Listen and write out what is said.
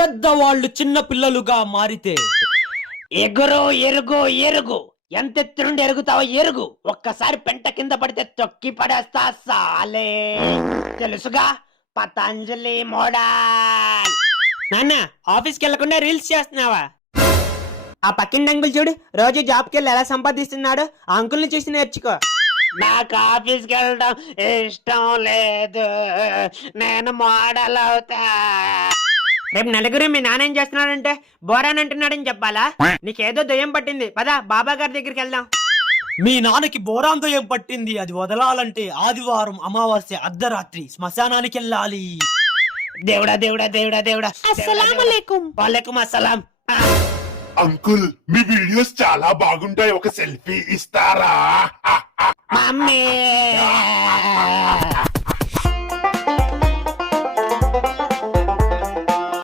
పెద్దవాళ్ళు చిన్న పిల్లలుగా మారితే ఎగురు ఎరుగు ఎరుగు ఎంతెత్తు నుండి ఎరుగుతావో ఎరుగు. ఒక్కసారి పెంట కింద పడితే తొక్కి పడేస్తా సాలే. తెలుసుగా పతంజలి మోడల్. నాన్న ఆఫీస్కి వెళ్లకుండా రీల్స్ చేస్తున్నావా? ఆ పక్కింటి అంకుల్ చూడు, రోజు జాబ్కి వెళ్ళి ఎలా సంపాదిస్తున్నాడు. ఆ అంకుల్ని చూసి నేర్చుకో. నాకు ఆఫీస్కి వెళ్ళడం ఇష్టం లేదు, నేను మోడల్ అవుతా. రేపు నలుగురు మీ నాన్న ఏం చేస్తున్నాడంటే బోరాన్ అంటున్నాడని చెప్పాలా? నీకేదో దయ్యం పట్టింది, పదా బాబా గారి దగ్గరికి వెళ్దాం. మీ నాన్నకి బోరాంతయం పట్టింది, అది వదలాలంటే ఆదివారం అమావాస్య అర్ధరాత్రి శ్మశానానికి వెళ్ళాలి. దేవుడా దేవుడా దేవుడా దేవుడా. అస్సలాముఅలైకుం. వాలేకుం అస్సలాం. అంకుల్ మీ వీడియోస్ చాలా బాగుంటాయి, ఒక సెల్ఫీ ఇస్తారా? మమ్మీ